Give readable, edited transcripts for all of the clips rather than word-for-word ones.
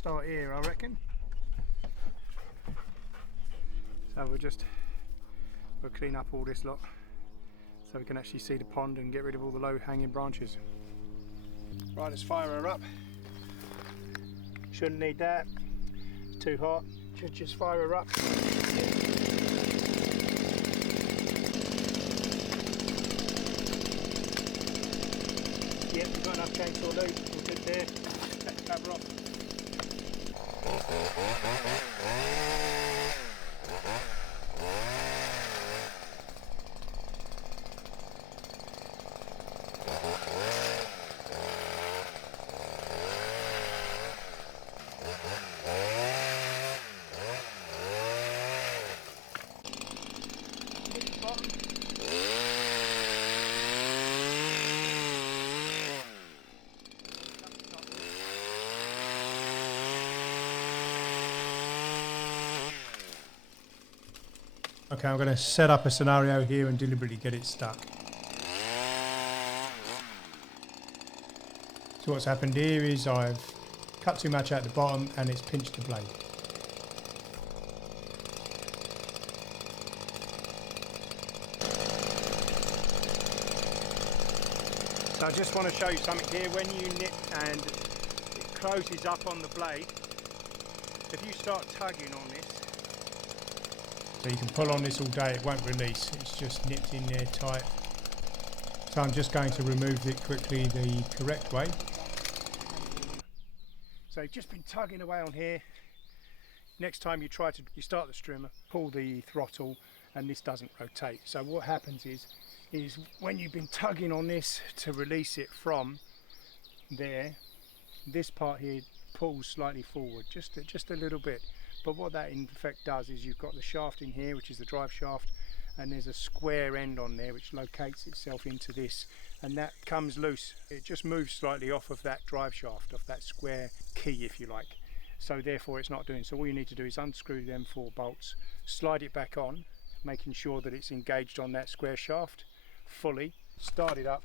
start here, I reckon. So we'll clean up all this lot so we can actually see the pond and get rid of all the low hanging branches. Right, let's fire her up. Shouldn't need that, it's too hot. Should just fire her up. Yep, we've got enough chainsaw lube, we're good there. Let the cover off. Okay, I'm going to set up a scenario here and deliberately get it stuck. So what's happened here is I've cut too much out the bottom and it's pinched the blade. So I just want to show you something here. When you nip and it closes up on the blade, if you start tugging on this, so you can pull on this all day, it won't release, it's just nipped in there tight. So I'm just going to remove it quickly the correct way. so you've just been tugging away on here. Next time you start the strimmer, pull the throttle and this doesn't rotate. So what happens is when you've been tugging on this to release it from there, this part here pulls slightly forward, just a little bit. But what that in effect does is you've got the shaft in here, which is the drive shaft, and there's a square end on there which locates itself into this, and that comes loose. It just moves slightly off of that drive shaft, off that square key if you like. So therefore it's not doing. So all you need to do is unscrew them 4 bolts, slide it back on, making sure that it's engaged on that square shaft fully, start it up,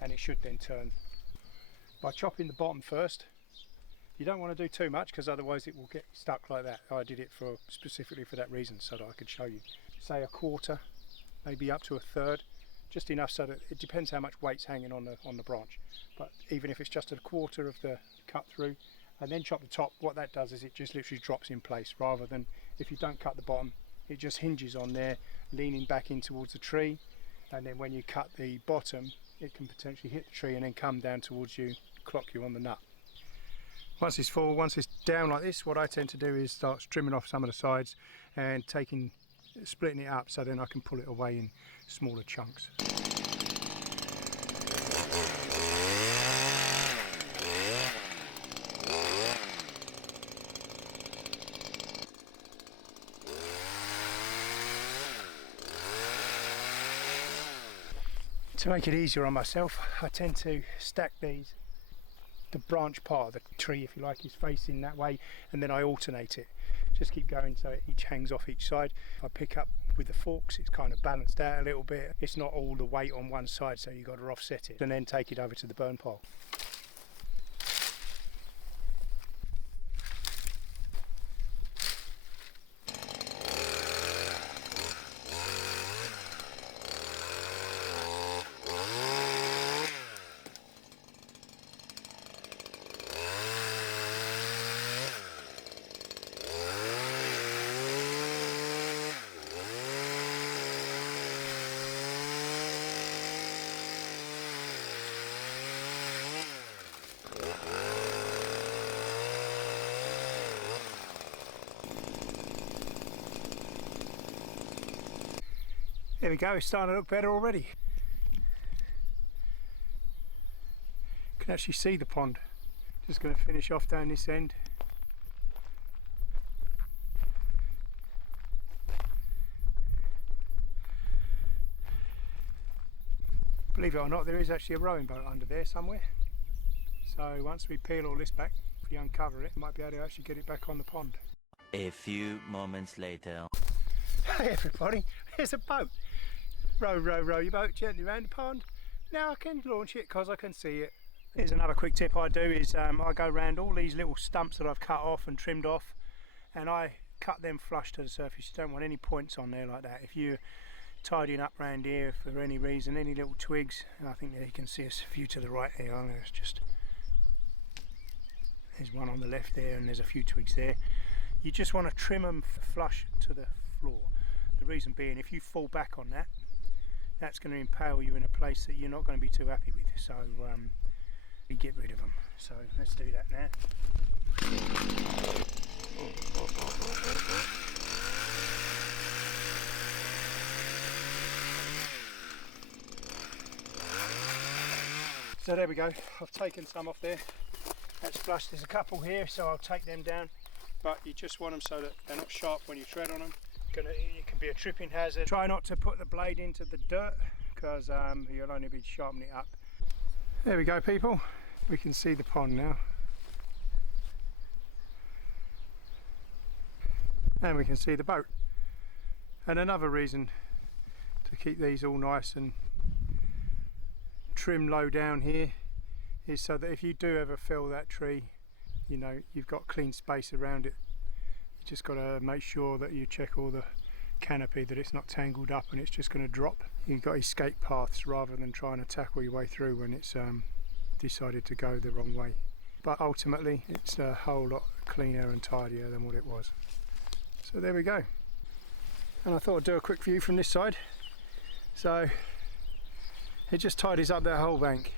and it should then turn. By chopping the bottom first, you don't want to do too much because otherwise it will get stuck like that. I did it specifically for that reason, so that I could show you. Say a quarter, maybe up to a third, just enough so that it depends how much weight's hanging on the branch. But even if it's just a quarter of the cut through, and then chop the top, what that does is it just literally drops in place, rather than if you don't cut the bottom, it just hinges on there, leaning back in towards the tree, and then when you cut the bottom, it can potentially hit the tree and then come down towards you, clock you on the nut. Once it's full, once it's down like this, what I tend to do is start trimming off some of the sides and splitting it up so then I can pull it away in smaller chunks. To make it easier on myself, I tend to stack these. The branch part of the tree, if you like, is facing that way, and then I alternate it. Just keep going so it each hangs off each side. I pick up with the forks, it's kind of balanced out a little bit. It's not all the weight on one side, so you've got to offset it and then take it over to the burn pile. There we go, it's starting to look better already. You can actually see the pond. Just going to finish off down this end. Believe it or not, there is actually a rowing boat under there somewhere. So once we peel all this back, if we uncover it, we might be able to actually get it back on the pond. A few moments later. Hey everybody, there's a boat. Row, row, row your boat gently around the pond. Now I can launch it because I can see it Here's another quick tip I do is I go around all these little stumps that I've cut off and trimmed off, and I cut them flush to the surface. You don't want any points on there like that. If you're tidying up around here for any reason, any little twigs, I think that you can see a few to the right here. There's one on the left there, and there's a few twigs there. You just want to trim them flush to the floor. The reason being, if you fall back on that, that's going to impale you in a place that you're not going to be too happy with. So we get rid of them. So let's do that now. So there we go. I've taken some off there. That's flush. There's a couple here, so I'll take them down. But you just want them so that they're not sharp when you tread on them. It can be a tripping hazard. Try not to put the blade into the dirt, because you'll only be sharpening it up. There we go, people. We can see the pond now. And we can see the boat. And another reason to keep these all nice and trim low down here is so that if you do ever fell that tree, you know, you've got clean space around it. You just got to make sure that you check all the canopy, that it's not tangled up and it's just going to drop. You've got escape paths rather than trying to tackle your way through when it's decided to go the wrong way. But ultimately it's a whole lot cleaner and tidier than what it was. So there we go. And I thought I'd do a quick view from this side. So it just tidies up that whole bank.